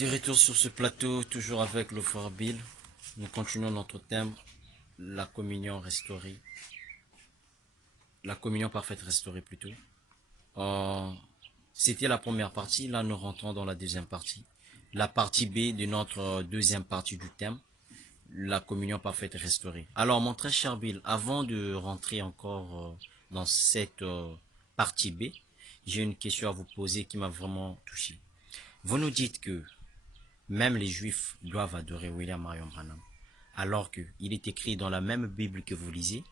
De retour sur ce plateau, toujours avec le frère Bill. Nous continuons notre thème, la communion restaurée. La communion parfaite restaurée plutôt. Euh, C'était la première partie, là nous rentrons dans la deuxième partie. La partie B de notre deuxième partie du thème, la communion parfaite restaurée. Alors mon très cher Bill, avant de rentrer encore dans cette partie B, j'ai une question à vous poser qui m'a vraiment touché. Vous nous dites que même les Juifs doivent adorer William Marion Branham, alors qu'il est écrit dans la même Bible que vous lisez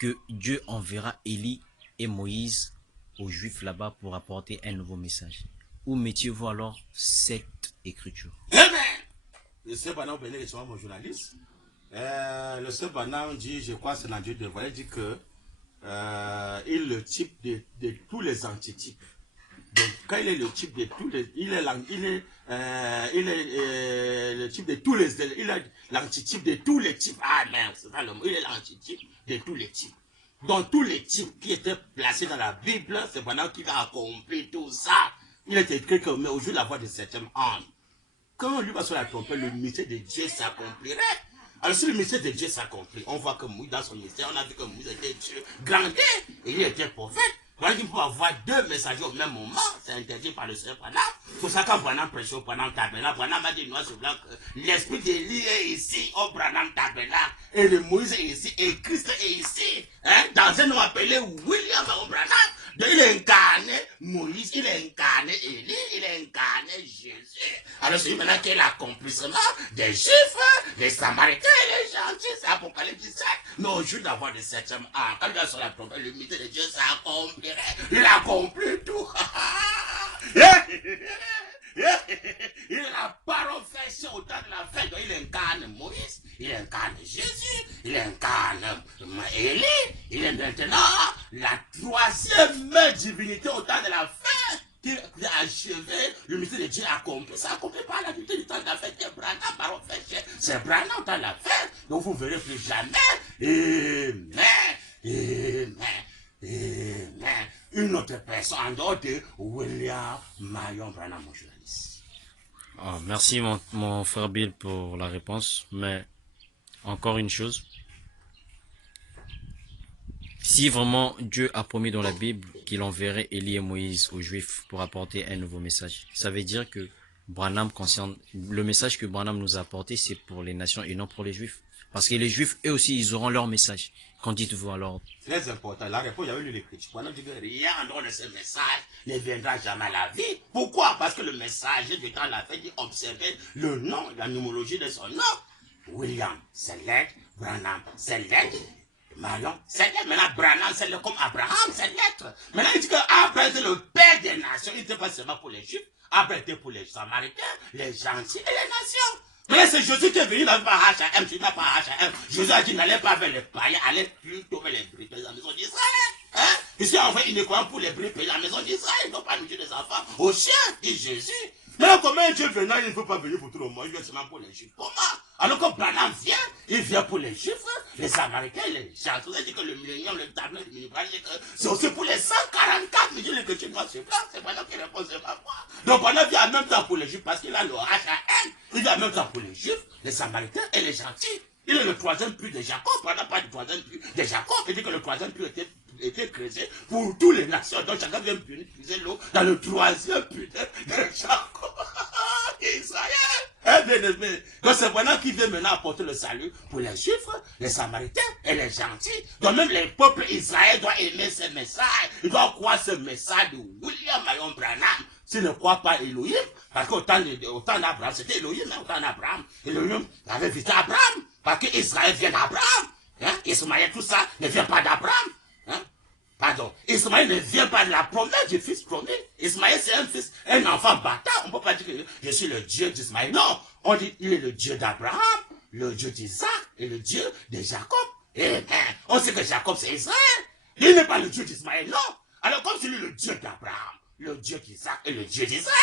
que Dieu enverra Élie et Moïse aux Juifs là-bas pour apporter un nouveau message. Où mettiez-vous alors cette écriture? Amen. Le Sœur Branham est mon journaliste. Le Sœur Branham dit, je crois que c'est dans Dieu de voyer, dit que il est le type de tous les antitypes. Donc, quand il est le type de tous les, il est le type de tous les, il est l'antitype de tous les types. Ah merde, c'est ça le mot. Il est l'antitype de tous les types. Donc, tous les types qui étaient placés dans la Bible, c'est pendant qu'il a accompli tout ça. Il est écrit que, mais au jour de la voix du septième ange, quand lui va sur la trompette, le mystère de Dieu s'accomplirait. Alors, si le mystère de Dieu s'accomplit, on voit que Moïse, dans son mystère, on a vu que Moïse était Dieu grandé et il était prophète. Voilà qu'il faut avoir deux messagers au même moment, c'est interdit par le Seigneur Branham. C'est pour ça quand Branham prêchait au Branham Tabernacle, Branham a dit noir sur blanc que l'esprit d'Élie est ici au Branham Tabernacle, et le Moïse est ici, et Christ est ici, hein, dans un nom appelé William Branham. Donc il est incarné Moïse, il est incarné Élie, il est incarné Jésus. Alors c'est maintenant qu'il y a l'accomplissement des Juifs, des Samaritains et les gentils, c'est Apocalypse 17. Mais au jour d'avoir le septième âge, quand il va sur la trompette, le mystère de Dieu s'accomplirait. Il accomplit tout. Il est la parole faite au temps de la fête. Il incarne Moïse, il incarne Jésus, il incarne Élie. Il est maintenant la troisième divinité au temps de la fête qui a achevé le mystère de Dieu accompli. Ça accompli par la divinité du temps de la fête. C'est Branham, parole faite. C'est Branham au temps de la fête. Donc vous ne verrez plus jamais. Amen. Amen. Amen. Une autre personne en dehors de William Marion Branham, mon journaliste. Ah, merci mon frère Bill pour la réponse, mais encore une chose. Si vraiment Dieu a promis dans la Bible qu'il enverrait Élie et Moïse aux Juifs pour apporter un nouveau message, ça veut dire que Branham concerne, le message que Branham nous a apporté, c'est pour les nations et non pour les Juifs. Parce que les Juifs, eux aussi, ils auront leur message. Qu'en dites-vous alors? Très important. La réponse, j'avais lu l'écriture. Branham dit que rien en dehors de ce message ne viendra jamais à la vie. Pourquoi? Parce que le message du temps de la fête, il observait le nom, la numérologie de son nom. William, c'est lettre. Branham, c'est lettre. Marion, c'est lettre. Maintenant, Branham, c'est comme Abraham, c'est lettre. Maintenant, il dit que Abraham, c'est le père des nations. Il n'était pas seulement pour les Juifs. Abraham était pour les Samaritains, les gentils et les nations. Mais c'est Jésus qui est venu dans pas H.M. Tu n'as pas H.M. Jésus a dit n'allez pas vers les païens, allez plutôt vers les brebis de la maison d'Israël. Hein? Ici, on fait uniquement pour les brebis de la maison d'Israël, non pas nourrir les enfants aux chiens, dit Jésus. Mais comment un Dieu venant, il ne peut pas venir pour tout le monde, il vient seulement pour les Juifs. Comment? Alors que Branham vient, il vient pour les Juifs, les Samaritains, les gens. Vous avez dit que le millénium, le tableau du mini c'est aussi pour les 144 millions que tu dois se faire. C'est Branham qui répond, c'est pas moi. Donc Branham vient en même temps pour les Juifs parce qu'il a le H.A.N. Il vient en même temps pour les Juifs, les Samaritains et les gentils. Il est le troisième puits de Jacob. Branham pas du troisième puits de Jacob. Il dit que le troisième puits était creusé pour toutes les nations. Donc chacun vient puiser l'eau dans le troisième puits de Jacob. Israël. Eh bien aimé. Donc c'est Branham qui vient maintenant apporter le salut pour les Juifs, les Samaritains et les gentils. Donc même les peuples Israël doivent aimer ce message. Ils doivent croire ce message de William Marion Branham. S'ils ne croient pas Elohim, parce qu'au temps d'Abraham, c'était Elohim, mais au temps d'Abraham, Elohim avait visité Abraham, parce qu'Israël vient d'Abraham. Hein? Ismaël, tout ça, ne vient pas d'Abraham. Hein? Pardon, Ismaël ne vient pas de la promesse du fils promis. Ismaël, c'est un fils, un enfant bâtard. On ne peut pas dire que je suis le Dieu d'Ismaël. Non, on dit il est le Dieu d'Abraham, le Dieu d'Isaac et le Dieu de Jacob. Et bien, on sait que Jacob, c'est Israël. Il n'est pas le Dieu d'Ismaël, non. Alors, comme c'est lui le Dieu d'Abraham, le Dieu d'Isaac et le Dieu d'Israël,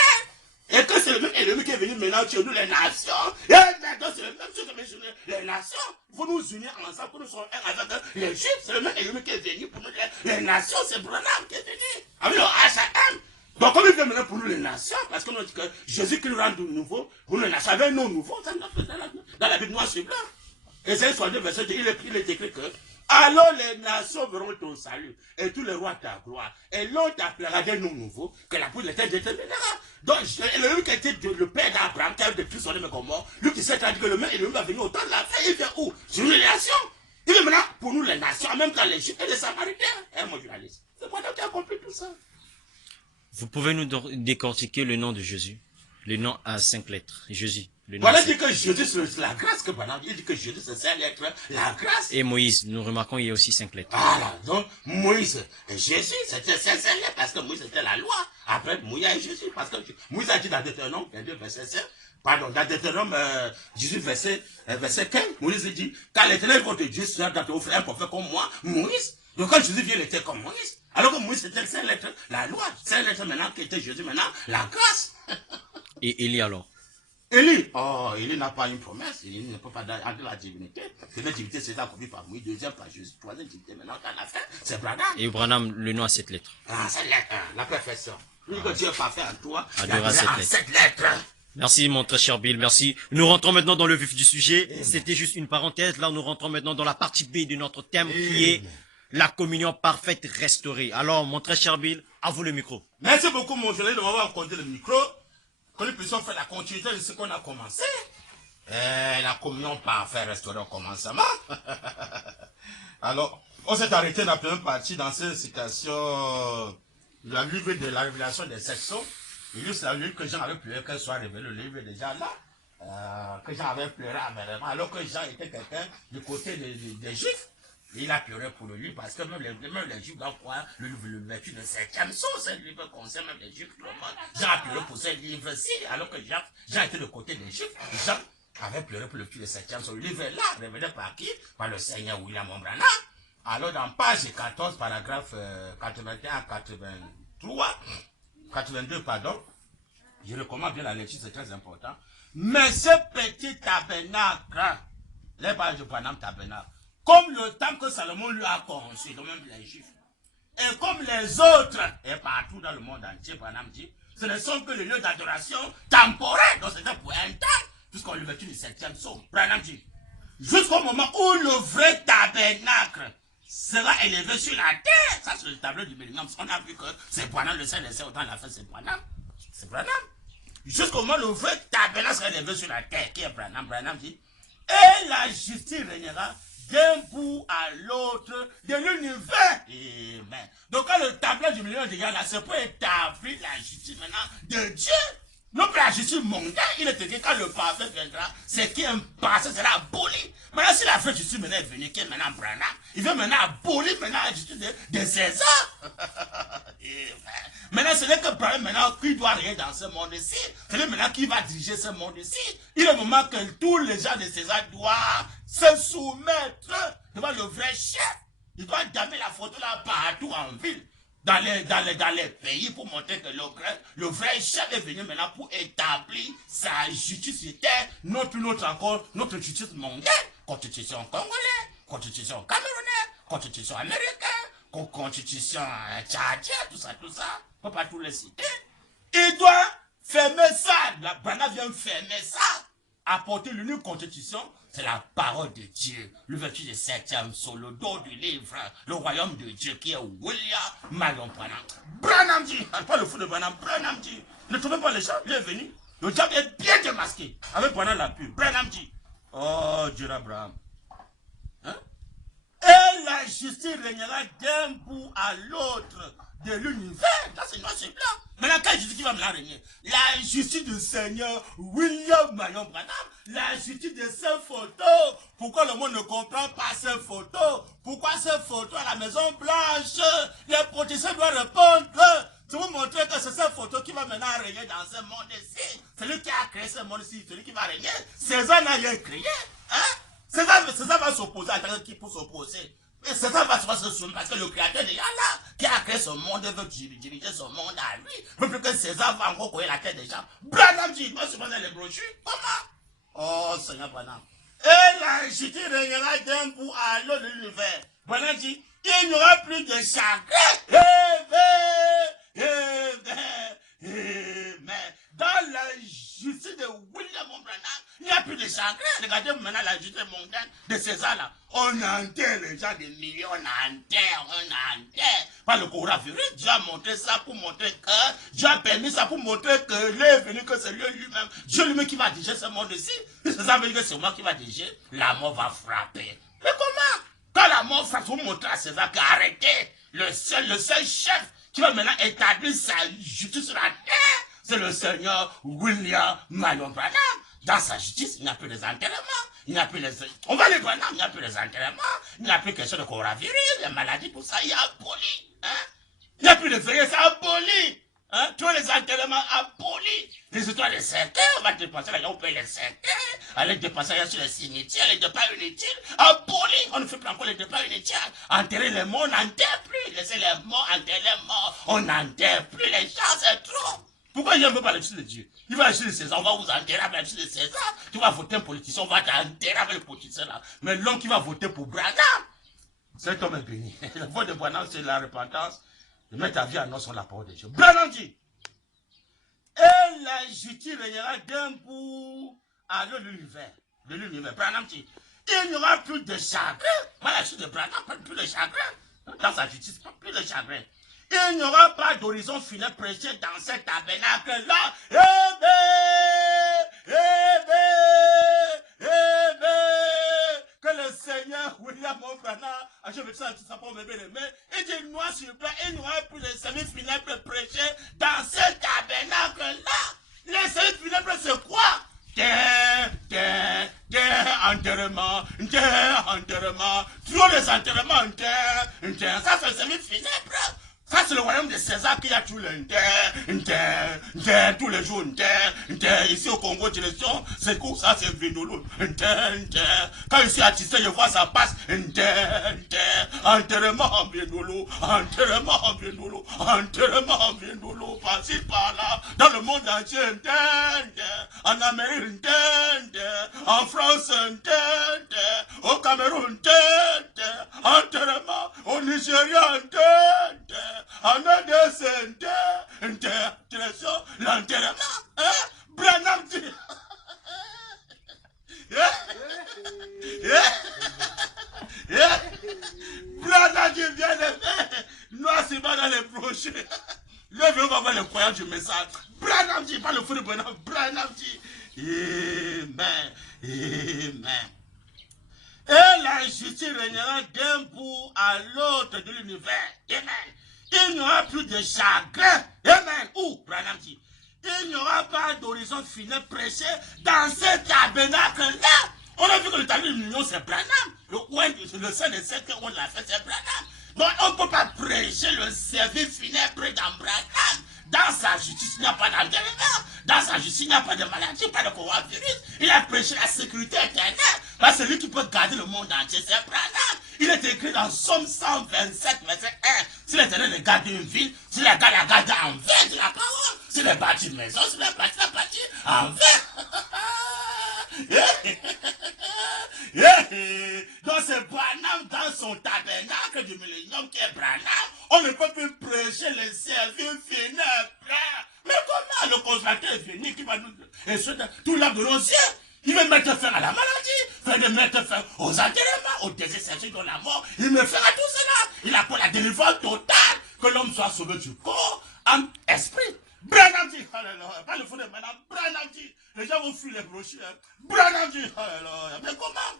et que c'est le même ennemi qui est venu maintenant chez nous, les nations, et maintenant c'est le même Dieu qui est venu chez nous, les nations, il faut nous unir ensemble, pour nous soyons un avec les Juifs, c'est le même ennemi qui est venu pour nous, les nations, c'est Branham qui est venu, avec le H.A.M. Donc, comme il vient maintenant pour nous les nations, parce qu'on dit que Jésus qui nous rend de nouveau, pour nous les nations, avec nos nouveaux, dans la Bible noire sur blanc. Ésaïe 62, verset 2, il est écrit que alors les nations verront ton salut, et tous les rois ta gloire, et l'on t'appellera des noms nouveaux, que la pousse de terre déterminera. Donc, le qui était le père d'Abraham, qui avait détruit son mais comme mort, lui qui s'est traduit que le même va venir au temps de la fin, il vient où? Sur les nations. Il vient maintenant pour nous les nations, en même temps les Juifs et les Samaritains. Et mon journaliste, c'est quoi tu as compris tout ça? Vous pouvez nous décortiquer le nom de Jésus? Le nom à 5 lettres. Jésus. Voilà, il dit que Jésus, c'est la grâce que pendant. Il dit que Jésus, c'est 5 lettres, la grâce. Et Moïse, nous remarquons, il y a aussi 5 lettres. Voilà, donc Moïse et Jésus, c'était 5 lettres parce que Moïse c'était la loi. Après, Moïse et Jésus, parce que Moïse a dit dans Deutéronome 22, verset 7, pardon, dans Deutéronome 18, verset 15, Moïse dit, car l'Éternel votre Dieu sera dans ton frère, un prophète comme moi, Moïse. Donc quand Jésus vient, il était comme Moïse. Alors que Moïse c'était 5 lettres, la loi. 5 lettres maintenant qui était Jésus, maintenant la grâce. Et Élie alors? Élie, Élie n'a pas une promesse, Élie ne peut pas entrer la divinité. Première divinité, c'est accompli par Moïse, deuxième par Jésus, troisième divinité, maintenant qu'à la fin, c'est Branham. Et Branham, le nom à 7 lettres. Ah, 7 lettres, la perfection. Lui que Dieu est parfait en toi, il à a 7 lettres. Merci mon très cher Bill, merci. Nous rentrons maintenant dans le vif du sujet. C'était juste une parenthèse. Là, nous rentrons maintenant dans la partie B de notre thème qui est la communion parfaite restaurée. Alors, mon très cher Bill, à vous le micro. Merci beaucoup, mon journaliste. On va accorder le micro. Que nous puissions faire la continuité de ce qu'on a commencé. La communion parfaite restaurée au commencement. Alors, on s'est arrêté dans la première partie dans cette citation de la livre de la révélation des sections. C'est la livre que Jean avait pleuré qu'elle soit révélée, le livre déjà là. Que Jean avait pleuré amèrement, alors que Jean était quelqu'un du côté des Juifs. Il a pleuré pour le livre parce que même les Juifs doivent croire le vertu de 7e source. Ce livre concerne même les Juifs, tout le monde. Jean a pleuré pour ce livre-ci, alors que Jean était du côté des Juifs. Jean avait pleuré pour le vertu de 7e source. Le livre est là, révélé par qui? Par le Seigneur William Branham. Alors, dans page 14, paragraphe 81 à 82, pardon, je recommande bien la lecture, c'est très important. Mais ce petit tabernacle, les pages de Branham tabernacle, comme le temple que Salomon lui a conçu, donc même les Juifs, et comme les autres, et partout dans le monde entier, Branham dit, ce ne sont que les lieux d'adoration temporaires, donc c'était pour un temps, puisqu'on lui veut une 7e source. Branham dit, jusqu'au moment où le vrai tabernacle sera élevé sur la terre, ça c'est le tableau du Bellingham, on a vu que c'est Branham, le Saint-Esprit, autant la fin c'est Branham, jusqu'au moment où le vrai tabernacle sera élevé sur la terre, qui est Branham, Branham dit, et la justice régnera d'un bout à l'autre de l'univers. Amen. Donc quand le tableau du milieu de gars là, c'est pour établir la justice maintenant de Dieu. Non plus la justice mondaine, il est écrit quand le parfait viendra, c'est qui est un passé sera aboli. Maintenant si la vraie justice maintenant est venue, qui est maintenant Branham, il veut maintenant abolir maintenant la justice de César. Maintenant ce n'est que Branham maintenant qui doit régner dans ce monde-ci. C'est lui maintenant qui va diriger ce monde-ci. Il est le moment que tous les gens de César doivent se soumettre devant le vrai chef. Il doit damer la photo là partout en ville. Dans les pays pour montrer que le vrai chef est venu maintenant pour établir sa justice sur terre, notre justice mondiale, constitution congolaise, constitution camerounaise, constitution américaine, constitution tchadienne, tout ça, faut pas tout les citer. Il doit fermer ça, la Branham vient fermer ça, apporter l'unique constitution. C'est la parole de Dieu, le vertu de 7e sur le dos du livre, le royaume de Dieu qui est William Marion Branham. Branham dit, pas le fou de Branham, Branham dit, ne trouvez pas les gens, il est venu. Le diable est bien démasqué, avec Branham la pub. Branham dit, oh Dieu d'Abraham. Hein? Et la justice régnera d'un bout à l'autre de l'univers. Là, c'est noir, c'est blanc. Maintenant, quelle justice qui va me la régner? La justice du Seigneur William Marion Branham. La justice de ces photos. Pourquoi le monde ne comprend pas ces photos? Pourquoi ces photos à la Maison Blanche? Les politiciens doivent répondre. Je vais vous montrer que c'est cette photo qui va maintenant régner dans ce monde-ci. Celui qui a créé ce monde-ci, celui qui va régner. César n'a rien créé. Hein? César va s'opposer à quelqu'un qui peut s'opposer. Et César va se soumettre parce que le créateur déjà là, qui a créé ce monde, veut diriger son monde à lui. Même plus que César va encore courir la tête des gens. Branham dit, moi je me les brochures. Comment? Oh Seigneur Branham. Et la justice régnera d'un bout à l'autre de l'univers. Branham dit, il n'y aura plus de chagrin. Il n'y a plus de chagrin. Regardez maintenant la justice mondaine de César là. On enterre les gens des millions, on enterre. Par le coronavirus, Dieu a montré ça pour montrer que, Dieu a permis ça pour montrer que Dieu est venu, que c'est lui-même. Dieu lui-même qui va diriger ce monde-ci. Ça veut dire que c'est moi qui va diriger. La mort va frapper. Mais comment? Quand la mort frappe, vous montrez à César qu'arrêtez. Le seul chef qui va maintenant établir sa justice sur la terre, c'est le Seigneur William Marion Branham. Dans sa justice, il n'y a plus les enterrements. Il n'y a plus les... On va les Branham, il n'y a plus les enterrements. Il n'y a plus question de coronavirus, les maladies, tout ça, il y a aboli. Hein? Il n'y a plus de veillées, c'est aboli. Hein? Tous les enterrements abolis. Les histoires de cercueils, on va dépenser l'argent, on paye les cercueils. Aller dépenser l'argent sur les cimetières, les départs inutiles. Abolis. On ne fait plus encore les départs inutiles. Enterrer les morts, on n'enterre plus. Laisser les morts, enterrer les morts. On n'enterre plus les gens, c'est trop. Pourquoi il ne veut pas le justice de Dieu? Il va acheter le César, on va vous enterrer avec la justice de César. Tu vas voter un politicien, on va t'enterrer avec le politicien là. Mais l'homme qui va voter pour Branham, cet homme est béni. La voix de Branham, c'est la repentance. De mettre ta vie en ordre sur la parole de Dieu. Branham dit, et la justice régnera d'un bout à l'autre de l'univers. Branham dit, il n'y aura plus de chagrin. Voilà la justice de Branham, plus de chagrin. Dans sa justice, plus de chagrin. Il n'y aura pas d'horizon final prêché dans cet tabernacle-là. Que le Seigneur William Branham, je vais ça, ça pour me bien-aimé, et dit noir sur blanc, il n'y aura plus de service funèbre prêché dans ce tabernacle-là. Les services funèbres, c'est quoi? Enterrement, toujours les enterrements, ça c'est le service funèbre. Ça, c'est le royaume de César qui a tous les tous les jours, ici au Congo, direction, c'est quoi ça, c'est Vindolo, quand je suis artiste, je vois ça passe, enterrement en Vindolo, par-ci, par-là, dans le monde entier, en Amérique, en France, au Cameroun, enterrement, au Nigeria, en ADC, direction, l'enterrement, Branham dit, Branham dit, viens de faire, nous, c'est pas dans les brochures, là, on va voir le croyant du message, Branham dit, pas le fou de Branham dit, Amen. Et la justice régnera d'un bout à l'autre de l'univers. Amen. Il n'y aura plus de chagrin. Amen. Où, Branham dit, il n'y aura pas d'horizon final prêché dans ce tabernacle-là. On a vu que le tabernacle de l'union, c'est Branham. Le sein des sept on l'a fait, c'est Branham. Donc, on ne peut pas prêcher le service funèbre dans Branham. Dans sa justice, il n'y a pas d'enterrement. Dans sa justice, il n'y a pas de maladie, pas de coronavirus. Il a prêché la sécurité éternelle. Parce que celui qui peut garder le monde entier, c'est Branham. Il est écrit dans Somme 127, verset 1. Si l'Éternel les garde une ville, si la garde en vain, c'est la parole. Si les bâtit une maison, si les bâtit en vain. Donc c'est Branham dans son tabernacle du millénium qui est Branham. On ne peut plus prêcher les services funèbres. Mais comment le consommateur est venu qui va nous... Et tout l'arbre de nos yeux, il veut mettre fin à la maladie, veut mettre fin aux enterrements, aux désestimés de la mort. Il me fera tout cela. Il a pour la délivrance totale, que l'homme soit sauvé du corps, âme, esprit. Branham dit, alléluia, pas le fond de madame, Branham dit, les gens vont fuir les brochures. Branham dit, alléluia, mais comment?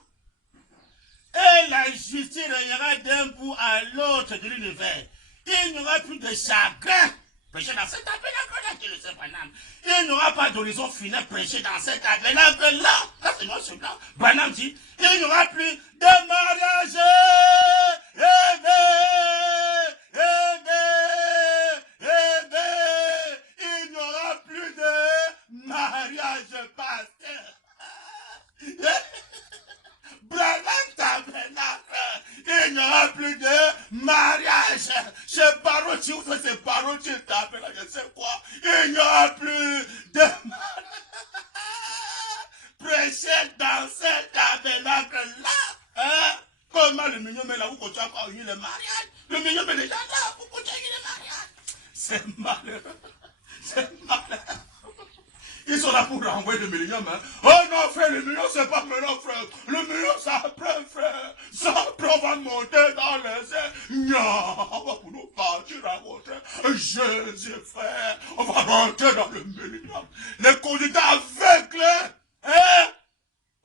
Et la justice régnera d'un bout à l'autre de l'univers. Il n'y aura plus de chagrin prêché dans cet tabernacle-là, qui le sait Branham. Il n'y aura pas d'horizon final prêché dans cet tabernacle-là. Ça, c'est noir sur blanc. Branham dit, il n'y aura plus de mariage. Il n'y aura plus de mariage, pasteur. Branham tabernacle, il n'y aura plus de mariage. Chez Barochi, où c'est Barochi tabernacle, je sais quoi. Il n'y aura plus de mariage. Prêchez dans ce tabernacle-là. Hein? Comment le mignon est là, vous continuez à unir le mariage? Le mignon est déjà là, vous continuez à unir le mariage. C'est malheureux. C'est malheureux. Ils sont là. là pour renvoyer le millénium. Hein. Oh non, frère, le millénium, c'est pas maintenant, frère. Le millénium, c'est après, frère. Ça, après, on va monter dans les airs. Non, on va pour nous partir rencontrer Jésus, frère. On va rentrer dans le millénium. Les candidats aveugles, hein?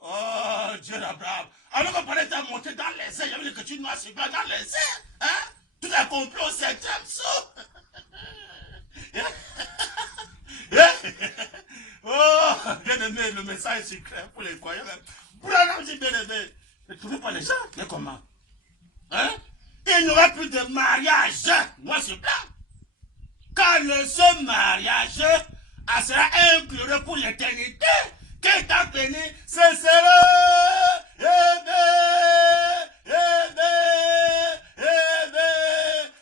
Oh, Dieu d'Abraham. Alors qu'on parlait de monter dans les airs, il y avait que tu noirs sur dans les airs. Hein? Tout a compris au 7e saut. Oh, bien aimé, le message est secret pour les croyants. Branham dit bien aimé, ne trouvez pas les gens, mais comment? Hein? Il n'y aura plus de mariage, moi c'est blanc. Car ce mariage sera imploré pour l'éternité. Qu'étant béni, ce sera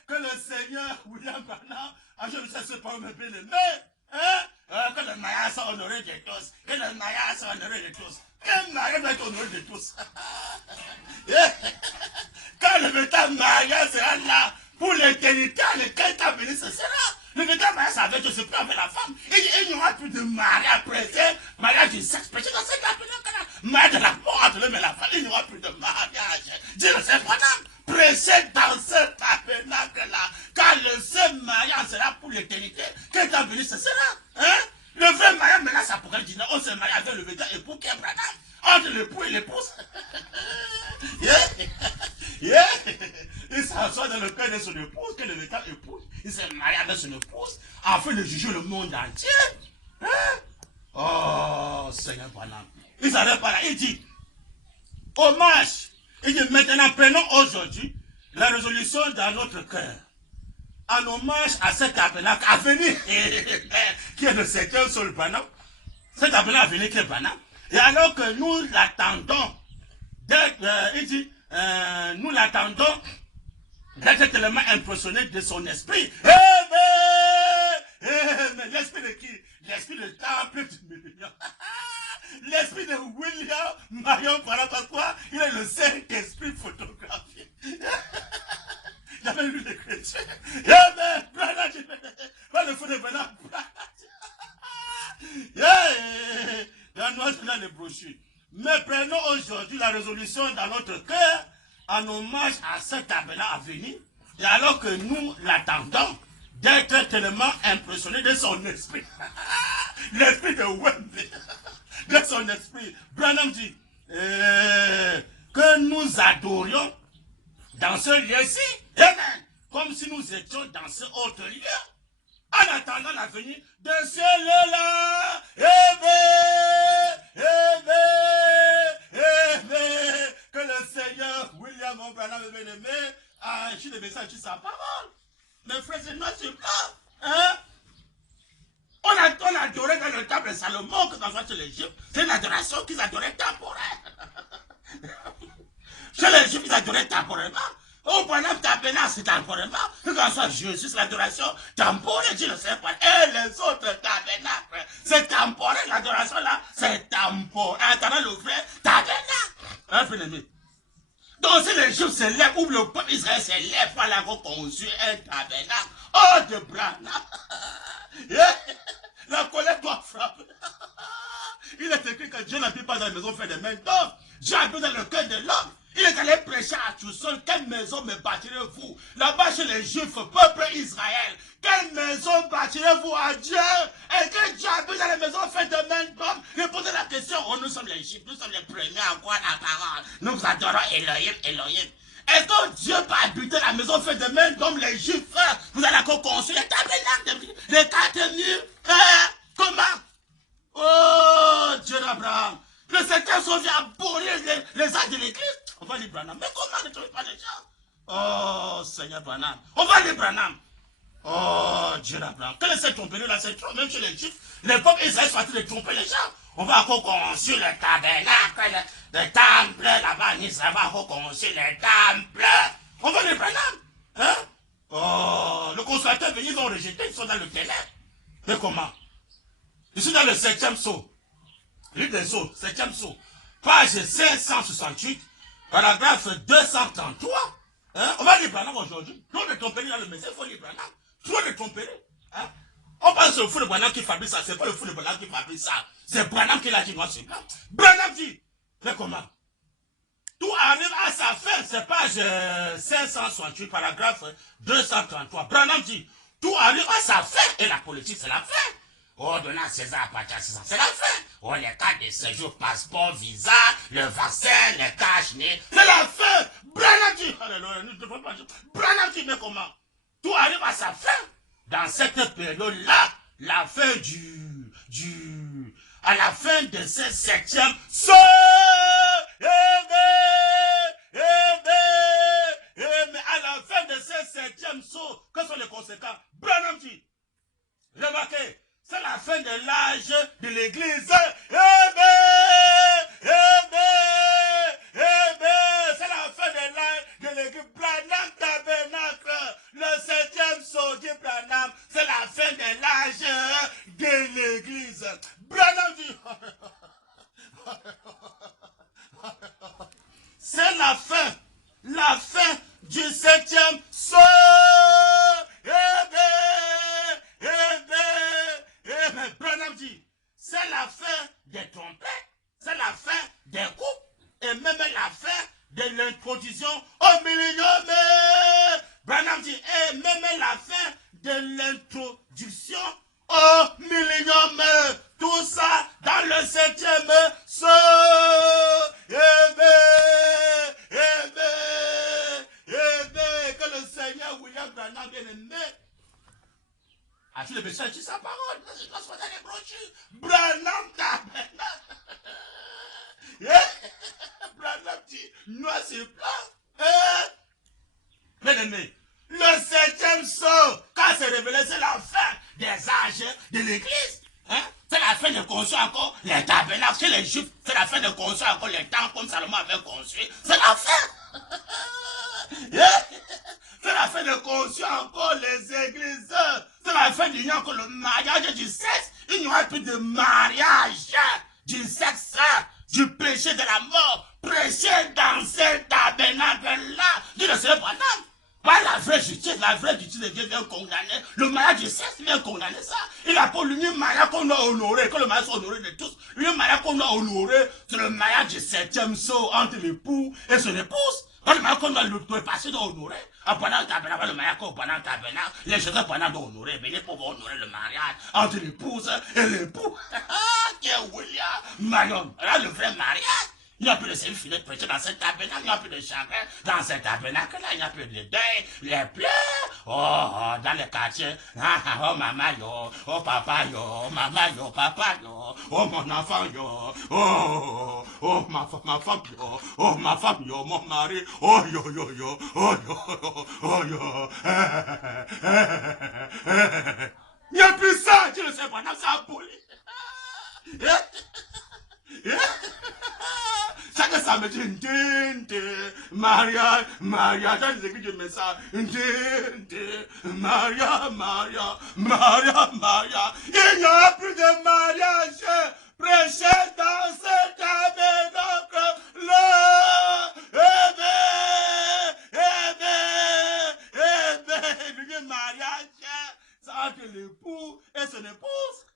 que le Seigneur William Branham, je ne sais pas me bien-aimé, hein? Que le mariage soit honoré de tous, que le mariage soit honoré de tous, que le mariage doit être honoré de tous. Quand le véritable mariage sera là, pour l'éternité, lequel t'a béni, ce sera. Le véritable mariage avec Dieu, c'est plus avec la femme. Il n'y aura plus de mariage pressé, mariage du sexe péché dans cette appellation. Mariage de la mort entre l'homme et la femme, il n'y aura plus de mariage. Dieu ne sait pas pressé dans cet tabernacle-là. Car le seul mariage sera pour l'éternité. Quel t'a béni, ce sera. Hein? Le vrai mariage, maintenant, c'est pour qu'elle dise, on se marie avec le véritable époux qui est Branham. Entre l'époux et l'épouse. Il s'assoit dans le cœur de son épouse, que le véritable épouse. Il s'est marié avec son épouse afin de juger le monde entier. Hein? Oh, Seigneur Branham. Il s'arrête pas là. Il dit, hommage. Il dit, maintenant, prenons aujourd'hui la résolution dans notre cœur. En hommage à cet tabernacle à venir, qui est le septième sur le Branham. Cet tabernacle à venir qui est Branham. Et alors que nous l'attendons, il dit, nous l'attendons d'être tellement impressionné de son esprit. L'esprit de qui? L'esprit de temple du millénium. L'esprit de William Marion Branham, parce quoi? Il est le Saint-Esprit photographié. J'avais lu les chrétiens. Pas le feu de Branham. Dans les brochures. Mais prenons aujourd'hui la résolution dans notre cœur en hommage à cet tabernacle à venir. Et alors que nous l'attendons, d'être tellement impressionné de son esprit. L'esprit de Wembley. De son esprit. Branham dit que nous adorions dans ce lieu-ci. Amen. Comme si nous étions dans ce autre lieu. En attendant la venue de ce lieu-là. Que le Seigneur William Branham est bien-aimé a écrit le message sur sa parole. Mes frères et sœurs, c'est pas. Hein? On adorait dans le temple de Salomon, que dans les Juifs, c'est une adoration qu'ils adoraient temporaire. Chez les Juifs, ils adoraient temporairement. Au Branham tabernacle, c'est temporairement. Que quand soit Jésus, c'est l'adoration temporaire, Dieu ne sait pas. Et les autres tabernacles, c'est temporaire, l'adoration là, c'est temporaire. Attendant le vrai tabernacle. Hein, bien-aimé? Donc si les Juifs se lèvent, ou le peuple Israël se lève pour aller construire un tabernacle, oh de Branham. La colère doit frapper. Il est écrit que Dieu n'habite pas dans la maison faite de main d'homme. Dieu habite dans le cœur de l'homme. Il est allé prêcher à Tucson. Quelle maison me bâtirez-vous? Là-bas chez les Juifs, peuple Israël. Quelle maison bâtirez-vous à Dieu? Et que Dieu habite dans la maison faite de main d'homme? Répondez la question. Oh, nous sommes les Juifs. Nous sommes les premiers à croire la parole. Nous adorons Elohim, Elohim. Est-ce que Dieu peut habiter la maison faite de main d'homme, les Juifs? Vous allez encore construire les tabernacles, les 4 murs. Comment? Oh, Dieu d'Abraham. Le Seigneur s'en vient abolir les actes de l'église. On va lire Branham. Mais comment ne trouvez pas les gens? Oh, Seigneur Branham. On va lire Branham. Oh, Dieu d'Abraham. Quel est cette tromperie là? C'est trop. Même chez les Juifs, les peuples Israël sont en train de tromper les gens. On va encore construire le tabernacle, le temple là-bas en Israël. On va encore construire le temple. On va lire Branham. Hein? Oh, le consolateur venu, ils ont rejeté, ils sont dans le ténèbre. Mais comment? Je suis dans le 7e saut. Livre des Sceaux, 7e saut. Page 568, paragraphe 233. Hein? On va lire Branham aujourd'hui. Trop de tromperie dans le message, il faut lire Branham. Trop de tromperie. Hein? On pense au fou de Branham qui fabrique ça. C'est pas le fou de Branham qui fabrique ça. C'est Branham qui l'a dit noir sur blanc. Branham dit, mais comment? Tout arrive à sa fin, c'est page 568, paragraphe 233. Branham dit, tout arrive à sa fin, et la politique c'est la fin. Oh, donner à César, à partir de César, c'est la fin. Oh, les cartes de séjour, passeport, visa, le vaccin, les cache-nez, c'est la fin. Branham dit, Branham dit, mais comment? Tout arrive à sa fin. Dans cette période-là, la fin à la fin de ce 7e saut, mais à la fin de ce 7e saut, quels sont les conséquences? Branham dit, remarquez, c'est la fin de l'âge de l'église. C'est la fin de l'âge de l'église. Branham tabernacle, le 7e saut de Branham, c'est la fin de l'âge de l'église. Branham dit, c'est la fin du 7e saut. Mais Branham dit, c'est la fin des trompettes, c'est la fin des coupes, et même la fin de l'introduction au millénium. Branham dit, et même la fin de l'introduction au millénium. Tout ça dans le 7e saut. Que le Seigneur William Branham bien aimé. As-tu le message sur sa parole? Je dois dans les brochures. Branham tabernacle. Branham dit, noir sur blanc. Bien aimé, le 7e saut, quand c'est révélé, c'est la fin des âges de l'église. C'est la fin de construire encore les tabernacles chez les juifs. C'est la fin de construire encore les temples comme Salomon avait construit. C'est la fin. C'est la fin de construire encore les églises. C'est la fin d'union encore le mariage du sexe. Il n'y aura plus de mariage du sexe, du péché de la mort. Prêcher dans ce tabernacle-là. Dit le Seigneur Branham. La vraie justice vient condamner. Le mariage du sexe vient condamner ça. Il a pas l'union mariage qu'on doit honorer, que le mariage soit honoré de tous. L'union mariage qu'on doit honorer, c'est le mariage du 7e saut entre l'époux et son épouse. Le mariage qu'on doit passer doit honorer. Pendant le tabernacle, le mariage qu'on pendant le tabernacle, les gens pendant doivent honorer. Venez pour honorer le mariage entre l'épouse et l'époux. Qui est William Marion. Là, le vrai mariage. Il n'y a plus de service fini de prêcher dans cet tabernacle, il n'y a plus de chagrin dans cet tabernacle-là, il n'y a plus de deuil, les pleurs, dans les quartiers, oh maman yo, oh papa yo, maman yo, papa yo, oh mon enfant yo, oh ma femme yo, oh ma femme yo, mon mari, oh yo yo yo, oh yo, oh yo, il n'y a plus ça, tu le sais pas, ça aboli. Chaque samedi, Maria, dans les églises de message, Maria, il n'y aura plus de mariage prêché dans ce tabernacle-là. Le mariage, c'est entre l'époux et son épouse.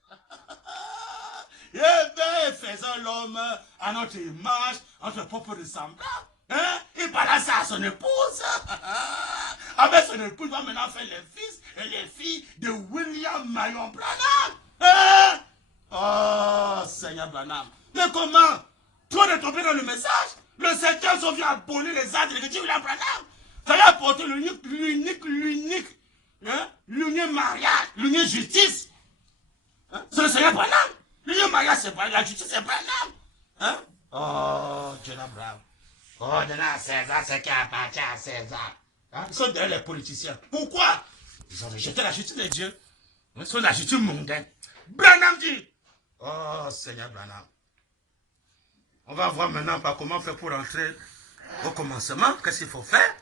Faisons l'homme à notre image, à notre propre ressemblance. Il parle ça à son épouse. Avec son épouse, il va maintenant faire les fils et les filles de William Marion Branham. Oh, Seigneur Branham. Mais comment? Toi de tomber dans le message? Le 7e saut vient abolir les actes de l'église William Branham. Ça vient apporter l'unique mariage, l'unique justice. C'est le Seigneur Branham. L'union mariage, c'est pas la justice, c'est Branham. Oh, Dieu Branham. Oh, donner à César ce qui appartient à César. Ils sont derrière les politiciens. Pourquoi? Ils ont rejeté la justice de Dieu. Ils sont la justice mondaine. Branham dit. Oh, Seigneur Branham. On va voir maintenant par comment faire pour entrer au commencement. Qu'est-ce qu'il faut faire?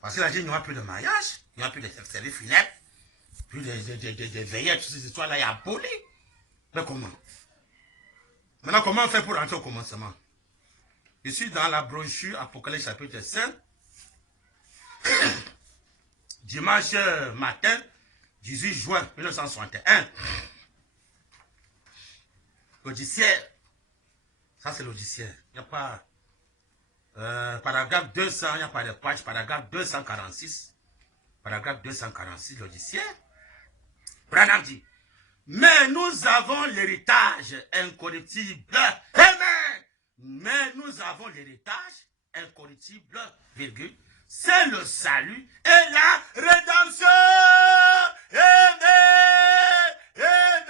Parce qu'il a dit qu'il n'y aura plus de mariage, il n'y aura plus de services funèbres, plus de veillettes, toutes ces histoires-là, il y a aboli. Mais comment? Maintenant, comment on fait pour entrer au commencement? Ici, dans la brochure Apocalypse chapitre 5, dimanche matin, 18 juin 1961, L'Odyssée. Ça, c'est l'Odyssée. Il n'y a pas... paragraphe 200, il n'y a pas de page. Paragraphe 246. Paragraphe 246, l'Odyssée. Branham dit, mais nous avons l'héritage incorruptible. Amen. Mais nous avons l'héritage incorruptible, virgule. C'est le salut et la rédemption. Amen. Amen.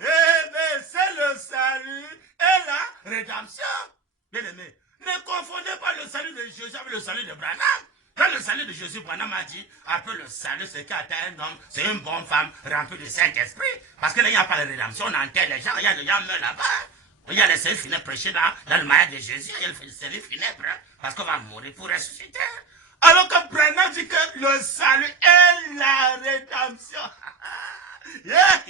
Amen. C'est le salut et la rédemption. Bien aimé, ne confondez pas le salut de Jésus avec le salut de Branham. Quand le salut de Jésus, Branham a dit, après le salut, c'est qu'atteint un homme, c'est une bonne femme remplie du Saint-Esprit. Parce que là, il n'y a pas de rédemption, on enterre les gens, il y a des gens meurent là-bas. Il y a les services funèbres prêchés dans le mariage de Jésus, il y a les services funèbres, parce qu'on va mourir pour ressusciter. Alors que Branham dit que le salut est la rédemption. Yeah.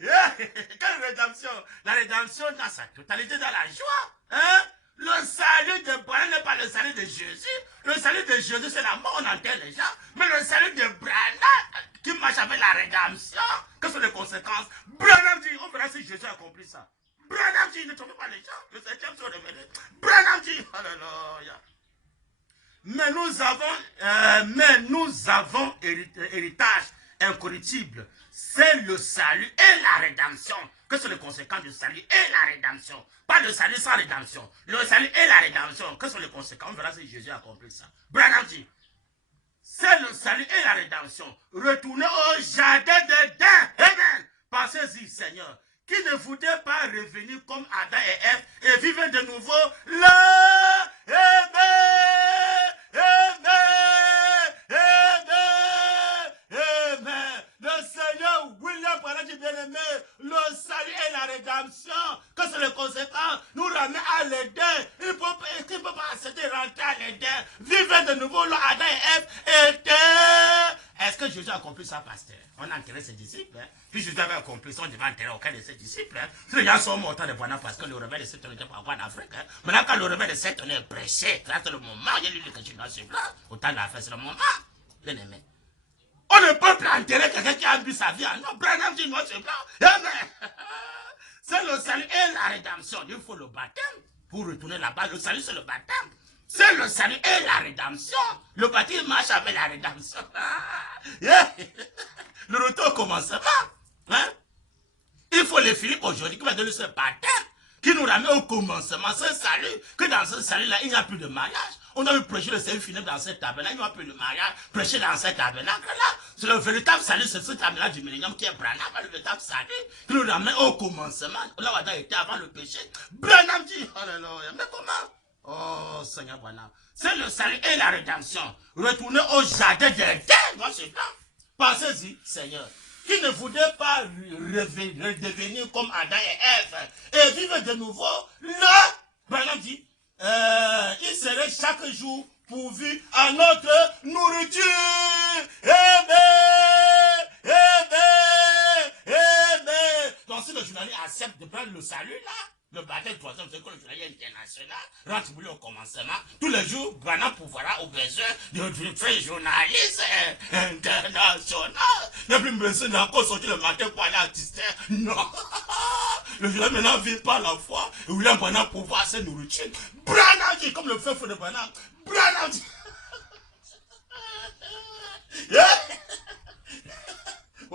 Yeah. Quelle rédemption? La rédemption dans sa totalité, dans la joie. Hein? Le salut de Branham n'est pas le salut de Jésus. Le salut de Jésus, c'est la mort, on enterre les gens. Mais le salut de Branham, qui marche avec la rédemption, que sont les conséquences? Branham dit, on verra si Jésus a accompli ça. Branham dit, ne trompez pas les gens. Le septième jour révélé. Branham dit, alléluia. Mais nous avons héritage incorruptible. C'est le salut et la rédemption. Que sont les conséquences du salut et la rédemption? Pas le salut sans rédemption. Le salut et la rédemption. Que sont les conséquences? On verra si Jésus a compris ça. Branham dit, c'est le salut et la rédemption. Retournez au jardin d'Éden. Amen. Pensez-y, Seigneur, qui ne voudrait pas revenir comme Adam et Ève et vivre de nouveau là. Amen. Amen. Amen. Amen. Le Seigneur William Branham dit, bien-aimé, le salut et la rédemption, que c'est les conséquences, nous ramène à l'Éden. Il ne peut pas accepter rentrer à l'Éden. Vivre de nouveau là, Adam et Ève étaient. Est-ce que Jésus a compris ça, pasteur? On a enterré ses disciples. Hein? Puis Jésus avait compris ça, on devait enterrer aucun de ses disciples. Hein? Si les gens sont morts de Branham parce que le rebelle de cette n'était pas encore en Afrique. Hein? Maintenant, quand le rebelle de cette est prêché, là c'est le moment, il y a lu que tu dois suivre là. Autant de la fête, c'est le moment. Bien aimé. On ne peut plus enterrer quelqu'un qui a bu sa vie. Non, Branham dit non, c'est blanc. C'est le salut et la rédemption. Il faut le baptême pour retourner là-bas. Le salut, c'est le baptême. C'est le salut et la rédemption. Le baptême marche avec la rédemption. Le retour au commencement. Hein? Il faut les finir aujourd'hui qui va donner ce baptême qui nous ramène au commencement. Ce salut, que dans ce salut-là, il n'y a plus de mariage. On a eu prêché le salut funèbre dans cette tabernacle, il n'y a plus de mariage. Prêché dans cette tabernacle-là. C'est le véritable salut, c'est ce tabernacle du millénium qui est Branham, le véritable salut qui nous ramène au commencement. Là où Adam était avant le péché. Branham dit, alléluia, mais comment? Oh, Seigneur Branham. C'est le salut et la rédemption. Retournez au jardin d'Éden. Moi, c'est blanc. Pensez-y, Seigneur, qui ne voudrait pas redevenir comme Adam et Ève et vivre de nouveau, là, Branham dit, il serait chaque jour pourvu à notre nourriture. Amen. Amen. Amen. Donc si le journaliste accepte de prendre le salut, là, le baptême troisième, c'est que le journaliste international rentre au commencement. Tous les jours, Branham pourra au besoin de faire journaliste international. Il n'y a plus besoin d'encore sortir le matin pour aller à Tister. Non. Le journaliste maintenant ne vit pas la foi. William Branham pour voir ses nourritures. Branham dit, comme le fait de Branham. Branham dit.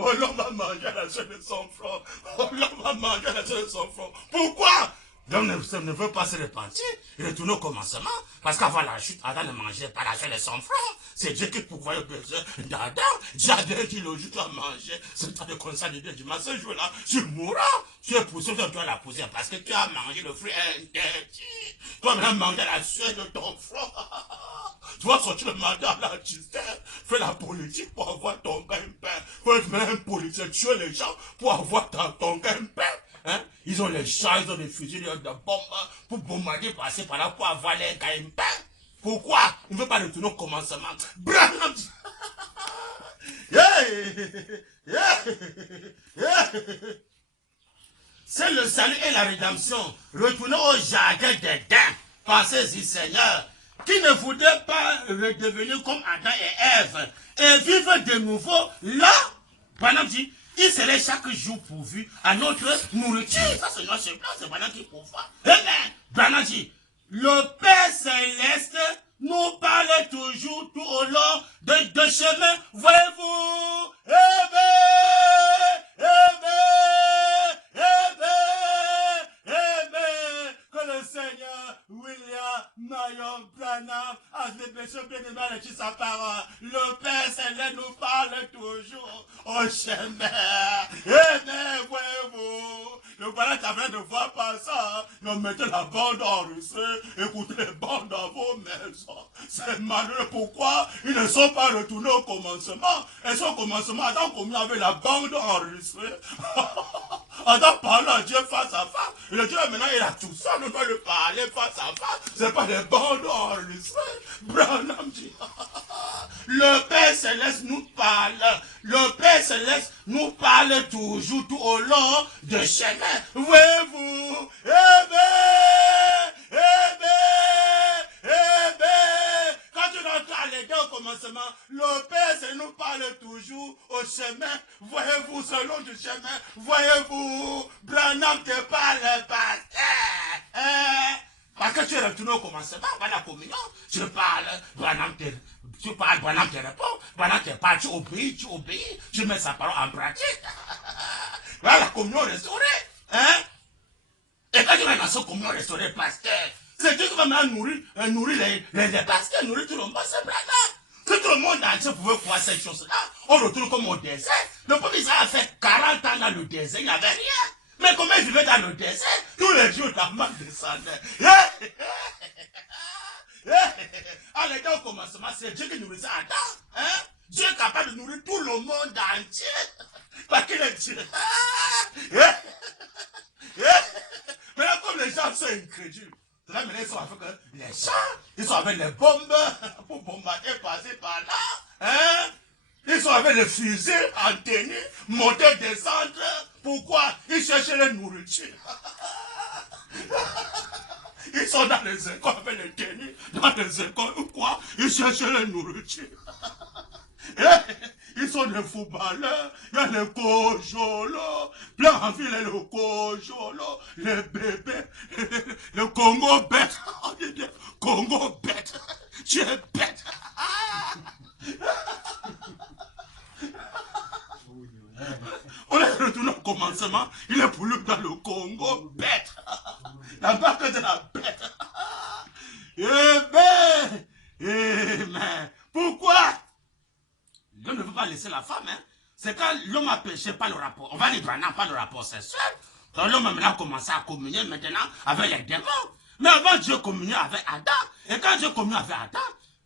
Oh, l'homme va manger à la chair de son front. Oh, l'homme va manger à la chair de son front. Pourquoi? L'homme ne veut pas se repentir. Il retourne au commencement. Parce qu'avant la chute, Adam ne mangeait pas la chair de son front. C'est Dieu qui pourvoyait le besoin d'Adam. Dieu a dit le jour tu as mangé. C'est temps de conscience de Dieu. Du ce jour-là, tu mourras. Tu es poussé, tu dois la pousser. Parce que tu as mangé le fruit interdit. Tu vas maintenant manger la chair de ton front. Tu vas sortir le mandat à la justice, fais la politique pour avoir ton gagne-pain. Faut être même un politicien, tuer les gens pour avoir ton gagne-pain. Hein? Ils ont les chars, ils ont des fusils, ils ont des bombes pour bombarder, passer par là pour avoir les gagne-pain. Pourquoi? Il ne veut pas retourner au commencement. Branham! C'est le salut et la rédemption. Retournez au jardin d'Éden. Pensez-y, Seigneur, qui ne voudrait pas redevenir comme Adam et Ève et vivre de nouveau là. Branham dit, il serait chaque jour pourvu à notre nourriture. Ça, c'est noir sur blanc, c'est Branham qui pourvoit. Amen. Branham dit, le Père Céleste nous parle toujours tout au long de chemin. Voyez-vous? Amen. Amen. Amen. Amen. Que le Seigneur William Marion Branham a dépêché bien de sa parole. Le Père Céleste nous parle toujours au chemin. Amen. Voyez-vous? Le voilà qui a besoin de voir par ça. Nous mettez la bande enregistrée, écoutez les bandes dans vos maisons. C'est malheureux. Pourquoi ils ne sont pas retournés au commencement? Ils sont au commencement, Adam commis avec la bande enregistrée. Adam parle à Dieu face à face. Et le Dieu maintenant il a tout ça, nous doit le parler face à face. C'est pas des bandes enregistrées. Branham dit. Le Père Céleste nous parle. Le Père Céleste nous parle toujours tout au long de chemin. Voyez-vous? Amen! Amen! Amen! Quand tu entends les deux au commencement, le Père Céleste nous parle toujours au chemin. Voyez-vous, selon du chemin. Voyez-vous, Branham te parle, pasteur. Parce que tu es retourné au commencement, à la communion, tu parles, Branham te tu parles, Branham te répond, Branham te parle, tu obéis, tu mets sa parole en pratique. Voilà la communion restaurée. Hein? Et quand tu vas dans cette communion restaurée, pasteur, c'est Dieu qui va maintenant nourrir les pasteurs, nourrir tout le monde, c'est Branham. Si tout le monde entier pouvait voir cette chose-là, on retourne comme au désert. Le peuple Israël a fait 40 ans dans le désert, il n'y avait rien. Mais comment il vivait dans le désert? Tous les jours, la manne descendait. Allez, au commencement, c'est Dieu qui nourrissait Adam. Hein? Dieu est capable de nourrir tout le monde entier. Parce qu'il est Dieu. Maintenant, comme les gens sont incrédules, là, maintenant, ils sont avec les chats, ils sont avec les bombes pour bombarder, passer par là. Hein? Ils sont avec les fusils en tenue, monter, descendre. Pourquoi? Ils cherchent la nourriture. Ils sont dans les écoles avec les tenues, dans les écoles ou quoi? Ils cherchent la nourriture. Ils sont des footballeurs, il y a les cojolos, plein en ville, les cojolos, les bébés, le Congo bête. Congo bête. Tu es bête. On est retourné au commencement, il est pour lui dans le Congo bête. La barque de la bête. Amen. Pourquoi? L'homme ne veut pas laisser la femme. Hein? C'est quand l'homme a péché, pas le rapport. On va dire Branham, pas le rapport sexuel. Donc l'homme a maintenant commencé à communier maintenant avec les démons. Mais avant Dieu communiait avec Adam. Et quand Dieu communiait avec Adam,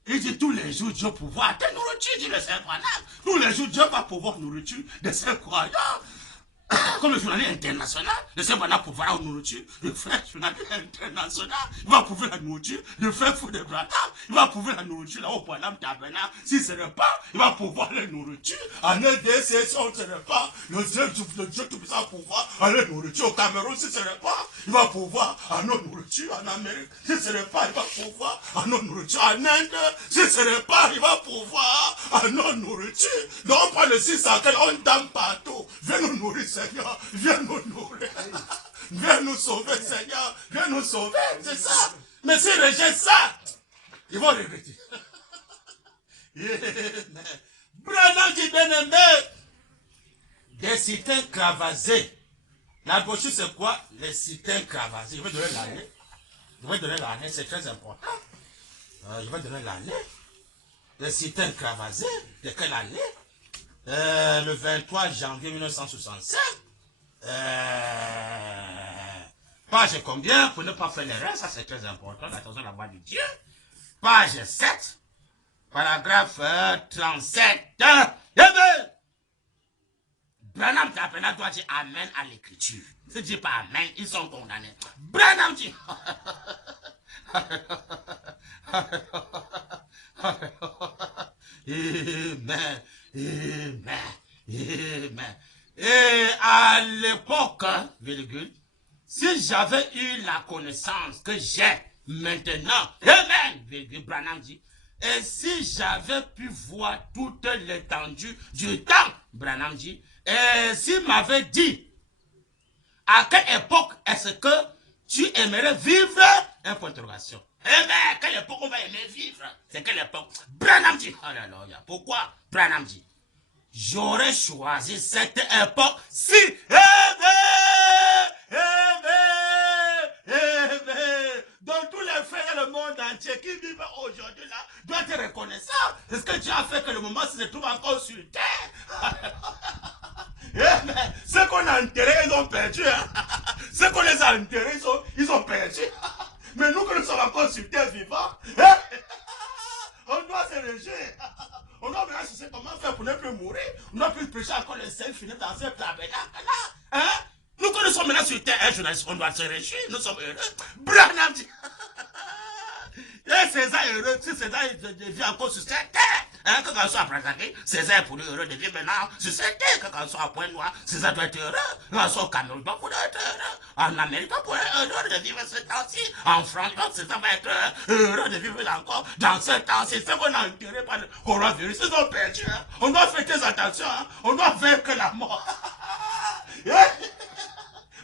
il dit tous les jours Dieu pourvoit de nourriture, dit le Saint Branham. Tous les jours Dieu va pouvoir nourriture de ses croyants. Comme le journaliste international, le Saint Branham pourvoira la nourriture, le frère journaliste international, il va pouvoir la nourriture, le frère fou de Branham, il va pouvoir la nourriture là au Branham Tabernacle. Si ce n'est pas, il va pouvoir la nourriture. En RDC, si on ce n'est pas, le Dieu tout-puissant pouvoir à la nourriture. Au Cameroun, si ce n'est pas, il va pouvoir à nos nourritures. En Amérique, si ce n'est pas, il va pouvoir à nos nourritures. En Inde, si ce n'est pas, il va pouvoir à nos nourritures. Donc on prend le 600, on donne partout. Viens nous nourrir, Seigneur, viens nous nourrir. Viens nous sauver, Seigneur, viens nous sauver, c'est ça. Mais s'ils rejettent ça, ils vont regretter. Branham dit bien-aimé, des citernes cravasées. La brochure, c'est quoi? Les citernes cravasées. Je vais donner l'année. Je vais donner l'année, c'est très important. Je vais donner l'année. Les citernes cravasées, de quelle année? Le 23 janvier 1965. Page combien? Pour ne pas faire l'erreur, ça c'est très important, attention à la voix de Dieu. Page 7, paragraphe 37. Branham Tabernacle doit dire Amen à l'écriture. Si tu dis pas Amen, ils sont condamnés. Branham dit. Amen. Amen. Amen. Et à l'époque, virgule, si j'avais eu la connaissance que j'ai maintenant, Amen, virgule, Branham dit, et si j'avais pu voir toute l'étendue du temps, Branham dit, s'il m'avait dit à quelle époque est-ce que tu aimerais vivre, un point d'interrogation. Eh bien, à quelle époque on va aimer vivre? C'est quelle époque? Branham dit, oh là là, pourquoi? Branham dit, j'aurais choisi cette époque si, dans tous les frères dans le monde entier qui vivent aujourd'hui là, doivent être reconnaissants. C'est ce que Dieu a fait que le moment se trouve encore sur terre. Ceux qu'on a enterrés, ils ont perdu. Hein? Ceux qu'on les a enterrés, ils ont perdu. Mais nous que nous sommes encore sur terre vivants, on doit se réjouir. On doit maintenant chercher comment faire pour ne plus mourir. On doit plus prêcher encore les saints finis dans ce tabernacle-là. Hein? Nous que nous sommes maintenant sur terre, journaliste, on doit se réjouir. Nous sommes heureux. Branham dit. César est heureux. Si César vit encore sur cette terre, hein, quand on soit à Brazzaville, César est pour lui heureux de vivre maintenant sur cette terre. Quand on soit à Pointe-Noire, César doit être heureux. Quand on soit au Cameroun, il doit être heureux. En Amérique, on doit être heureux de vivre ce temps-ci. En France, César va être heureux de vivre encore dans ce temps-ci. Ceux qu'on a enterrés par le coronavirus, ils ont perdu. Hein. On doit faire très attention. Hein. On doit vaincre la mort.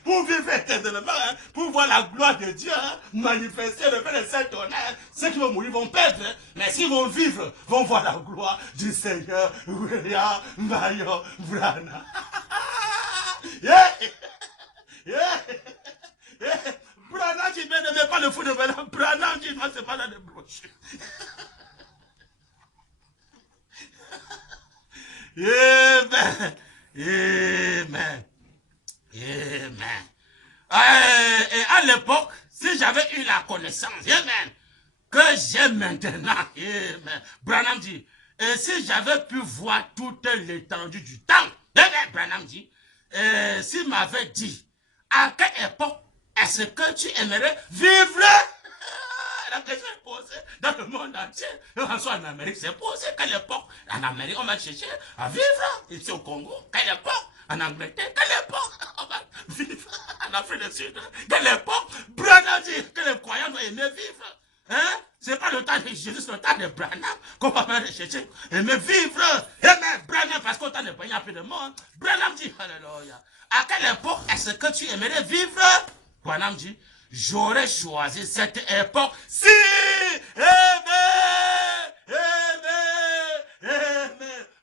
Pour vivre éternellement, hein, pour voir la gloire de Dieu, hein, manifester le fait de Saint-Tonnerre. Ceux qui vont mourir vont perdre, hein, mais s'ils vont vivre, vont voir la gloire du Seigneur. William Marion Branham. Branham dit, mais ne mets pas le fou de Branham. Branham dit, non, c'est pas dans les brochures. Amen. Amen. Amen. Et à l'époque, si j'avais eu la connaissance, amen, que j'ai maintenant, amen, Branham dit, et si j'avais pu voir toute l'étendue du temps, amen, Branham dit, s'il m'avait dit, à quelle époque est-ce que tu aimerais vivre? La question est posée dans le monde entier. En soit en Amérique, c'est posé. Quelle époque? En Amérique, on va chercher à vivre. Ici au Congo, quelle époque? En Angleterre, quelle époque? On va vivre. En Afrique du Sud, quelle époque? Branham dit que les croyants doivent aimer vivre. Hein? C'est pas le temps de Jésus, c'est le temps de Branham qu'on va faire chercher. Aimer vivre. Aimer Branham, parce qu'au temps de Branham, il n'y a plus de mort. Branham dit, alléluia. À quelle époque est-ce que tu aimerais vivre? Branham dit, j'aurais choisi cette époque si,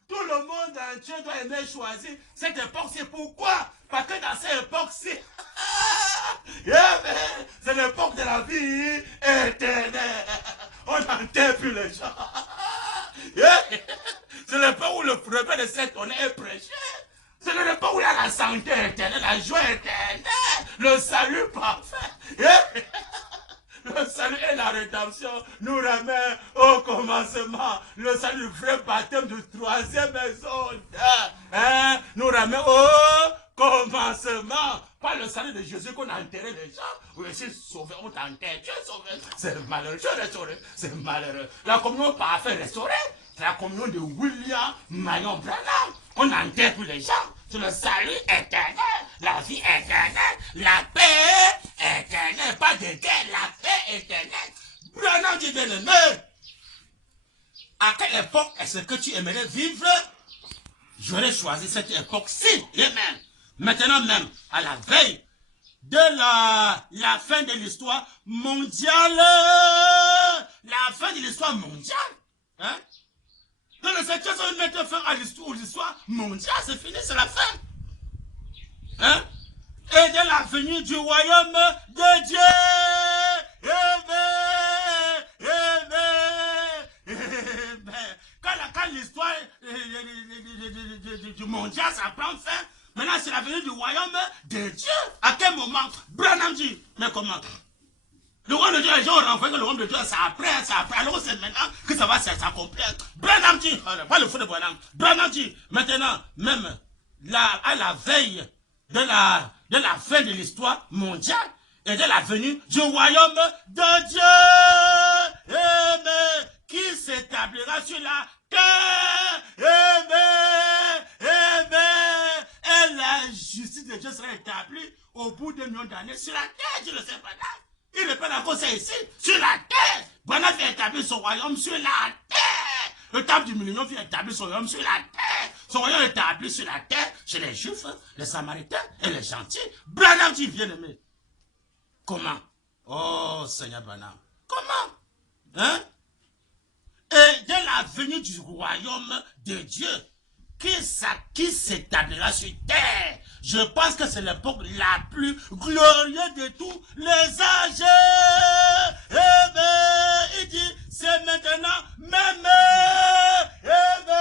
tout le monde entier doit aimer choisir cette époque. C'est pourquoi? Parce que dans cette époque-ci, c'est l'époque de la vie éternelle. On n'enterre plus les gens. C'est l'époque où le repère de cette honneur est prêché. C'est l'époque où il y a la santé éternelle, la joie éternelle, le salut parfait. Le salut et la rédemption nous ramènent au commencement. Le salut, le vrai baptême de troisième maison. Hein? Nous ramène au commencement. Pas le salut de Jésus qu'on a enterré les gens. Oui, c'est sauvé, on t'enterre, tu es sauvé. C'est malheureux, tu es restauré. C'est malheureux. La communion parfaite restaurée, c'est la communion de William Marion Branham. On n'enterre plus les gens. C'est le salut éternel, la vie éternelle, la paix éternelle, pas de guerre, la paix éternelle. Branham dit, bien-aimé, à quelle époque est-ce que tu aimerais vivre? J'aurais choisi cette époque-ci, et même, maintenant même, à la veille de la fin de l'histoire mondiale, la fin de l'histoire mondiale, hein? Dans le secteur, ça va mettre fin à l'histoire mondiale, c'est fini, c'est la fin. Hein? Et de la venue du royaume de Dieu. Quand l'histoire du mondial, ça prend fin, maintenant c'est la venue du royaume de Dieu. À quel moment? Branham dit, mais comment? Le royaume de Dieu, les gens ont renvoyé que le royaume de Dieu, c'est après. Alors c'est maintenant que ça va s'accomplir. Branham dit, pas le fou de Branham, Branham dit, maintenant, même à la veille de la fin de l'histoire mondiale et de la venue du royaume de Dieu, qui s'établira sur la terre, et la justice de Dieu sera établie au bout de millions d'années sur la terre, je ne sais pas là. Il répète encore ça ici, sur la terre. Branham vient établir son royaume sur la terre. Le temple du millénium vient établir son royaume sur la terre. Son royaume est établi sur la terre, chez les Juifs, les Samaritains et les gentils. Branham dit, bien-aimé. Comment? Oh, Seigneur Branham. Comment? Hein? Et dès la venue du royaume de Dieu, qui s'établira sur terre, je pense que c'est l'époque la plus glorieuse de tous les âges. Amen. Il dit, c'est maintenant même. Amen.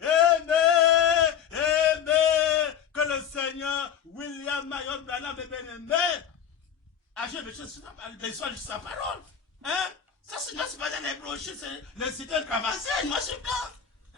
Amen. Amen. Que le Seigneur William Marion Branham est bien-aimé. Ah, je vais besoin de sa parole. Hein? Ça, c'est pas dans les brochures, c'est le site travaillé, moi, je suis blanc.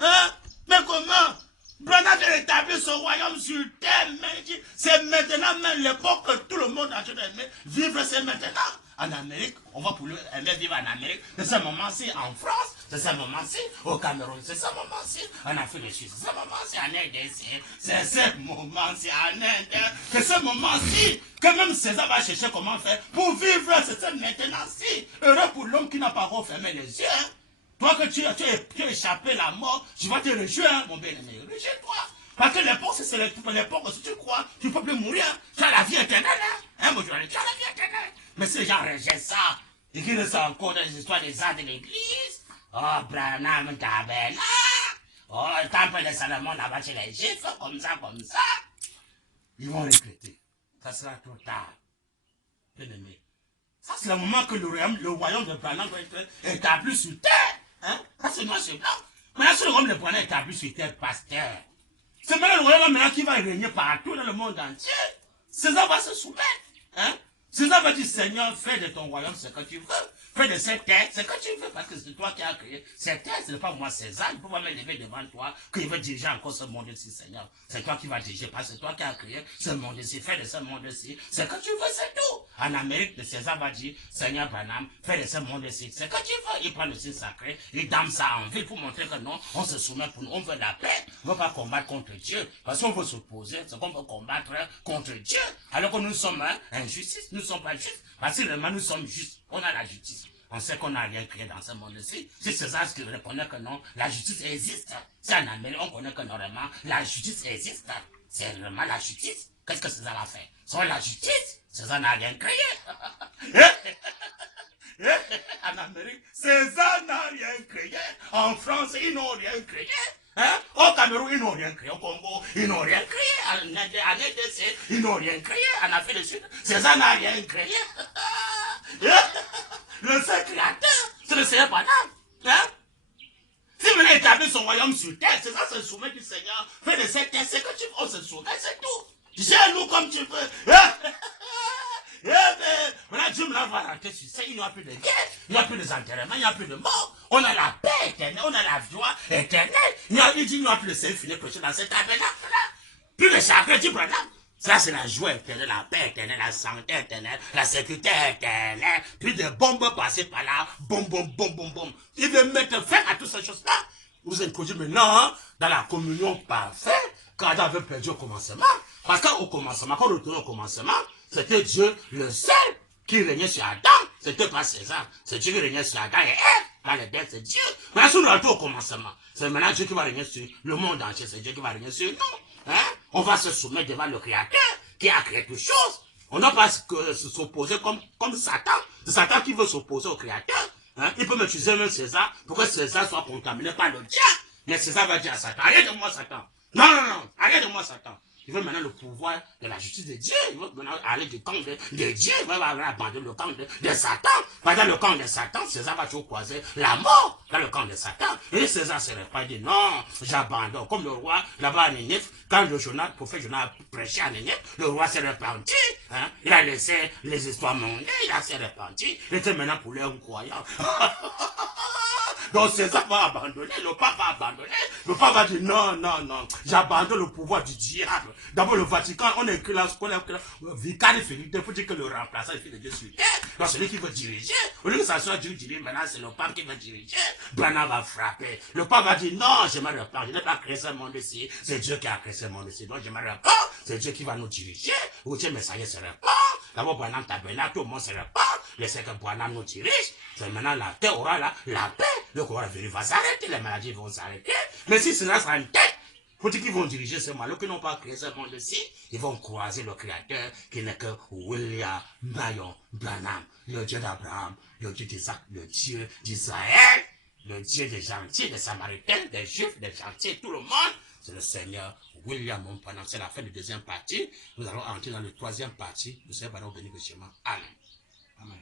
Hein? Mais comment? Branham vient établir son royaume sur terre, mais c'est maintenant même l'époque que tout le monde a aimé vivre, c'est maintenant. En Amérique, on va pour aimer vivre en Amérique. C'est ce moment-ci en France, c'est ce moment-ci au Cameroun, c'est ce moment-ci en Afrique du Sud, c'est ce moment-ci en RDC, c'est ce moment-ci en Inde, c'est ce moment-ci que même César va chercher comment faire pour vivre, c'est ce maintenant-ci. Heureux pour l'homme qui n'a pas encore fermé les yeux. Hein? Toi que tu as échappé la mort, tu vas te réjouir, hein, mon bien-aimé. Réjouis-toi. Parce que l'époque, c'est l'époque, si tu crois, tu ne peux plus mourir. Tu as la vie éternelle. Hein, mon Dieu, tu as la vie éternelle. Mais si les gens rejettent ça, et qu'ils ne sont encore dans les histoires des arts de l'église, oh, Branham, Tabella, oh, le temple de Salomon là-bas chez les Juifs, comme ça, ils vont regretter. Ça sera trop tard. Bien-aimé. Ça, c'est le moment que le royaume de Branham doit être établi sur terre. Hein? Ça, c'est noir, c'est blanc. Maintenant, si le royaume de Branham est établi sur terre, pasteur, c'est maintenant le royaume maintenant qui va régner partout dans le monde entier. César va se soumettre. Hein? César va dire, Seigneur, fais de ton royaume ce que tu veux. Fais de cette terre ce que tu veux, parce que c'est toi qui as créé. Cette terre, ce n'est pas moi, César. Il ne peut pas me lever devant toi, qu'il veut diriger encore ce monde-ci, Seigneur. C'est toi qui vas diriger, parce que c'est toi qui as créé ce monde-ci. Fais de ce monde-ci ce que tu veux, c'est tout. En Amérique, le César va dire, Seigneur Branham, fais de ce monde-ci ce que tu veux. Il prend le signe sacré, il dame ça en ville pour montrer que non, on se soumet pour nous, on veut la paix. On ne veut pas combattre contre Dieu. Parce qu'on veut s'opposer, c'est qu'on veut combattre contre Dieu. Alors que nous sommes injustice, nous ne sommes pas justes. Parce que vraiment, nous sommes justes. On a la justice. On sait qu'on n'a rien créé dans ce monde-ci. C'est César qui reconnaît que non, la justice existe. C'est en Amérique, on connaît que normalement, la justice existe. C'est vraiment la justice. Qu'est-ce que César a fait? Sans la justice, César n'a rien créé. En Amérique, César n'a rien créé. En France, ils n'ont rien créé. Hein? Au Cameroun, ils n'ont rien créé. Au Congo, ils n'ont rien créé. En RDC, ils n'ont rien créé. En Afrique du Sud, César n'a rien créé. Le seul créateur, c'est le Seigneur Branham. Hein? Si vous voulez établir son royaume sur terre, César se soumet du Seigneur. Fais de cette terre ce que tu veux, on se soumet, c'est tout. Gère-nous comme tu veux. Voilà, Dieu me l'a rentrer sur ça. Il n'y aura plus de guerre, il n'y aura plus d'enterrement, il n'y aura plus de mort. On a la paix éternelle, on a la joie éternelle. Il dit, il n'y aura plus de seul fini prêché dans cet tabernacle-là. Plus de chagrin, dit Branham. Ça, c'est la joie éternelle, la paix éternelle, la santé éternelle, la sécurité éternelle. Plus de bombes passées par là, boum, boum, boum, boum, boum. Il veut mettre fin à toutes ces choses-là. Vous introduisez maintenant dans la communion parfaite, quand Adam avait perdu au commencement. Parce qu'au commencement, quand on retourne au commencement, c'était Dieu le seul qui régnait sur Adam. C'était pas César. C'est Dieu qui régnait sur Adam et Ève. Dans les bêtes, c'est Dieu. Maintenant, si on retourne au commencement, c'est maintenant Dieu qui va régner sur le monde entier. C'est Dieu qui va régner sur nous. Hein? On va se soumettre devant le Créateur qui a créé toutes choses. On n'a pas s'opposer comme Satan. C'est Satan qui veut s'opposer au Créateur. Hein? Il peut m'utiliser même César pour que César soit contaminé par le diable. Mais César va dire à Satan, arrête de moi Satan. Non, non, non, arrête de moi Satan. Il veut maintenant le pouvoir de la justice de Dieu. Il veut maintenant aller du camp de Dieu. Il va abandonner le camp de Satan. Dans le camp de Satan, César va toujours croiser la mort dans le camp de Satan. Et César se répand, dit non, j'abandonne. Comme le roi là-bas à Nénith, quand le prophète Jonas a prêché à Nénith, le roi s'est répandu. Hein? Il a laissé les histoires monter, il s'est répandu. Il était maintenant pour les croyants. Donc César va abandonner, le pape va abandonner. Le pape va dire non, non, non, j'abandonne le pouvoir du diable. D'abord le Vatican, on écrit là ce qu'on appelle vicaire Philippe, il faut dire que le remplaçant est de Dieu sur terre. Donc celui qui veut diriger, au lieu que ça soit Dieu qui dirige, maintenant c'est le pape qui veut diriger. Branham va frapper. Le pape va dire non, je me repens, je n'ai pas créé ce monde ici, c'est Dieu qui a créé ce monde ici. Donc je me repens, c'est Dieu qui va nous diriger. Ou Dieu messager se repent. D'abord Branham tabernacle, tout le monde se repent. Laissez que Branham nous dirige. C'est maintenant la terre aura la paix. Le corps va s'arrêter, les maladies vont s'arrêter. Mais si cela sera une tête, Faut dire qu'ils vont diriger ce monde, qu'ils n'ont pas créé ce monde-ci, ils vont croiser le créateur qui n'est que William Marion Branham, le Dieu d'Abraham, le Dieu d'Isaac, le Dieu d'Israël, le Dieu des gentils, des Samaritains, des Juifs, des gentils, tout le monde. C'est le Seigneur William Branham. C'est la fin de la deuxième partie. Nous allons entrer dans la troisième partie. Nous sommes bénis que Amen. Amen.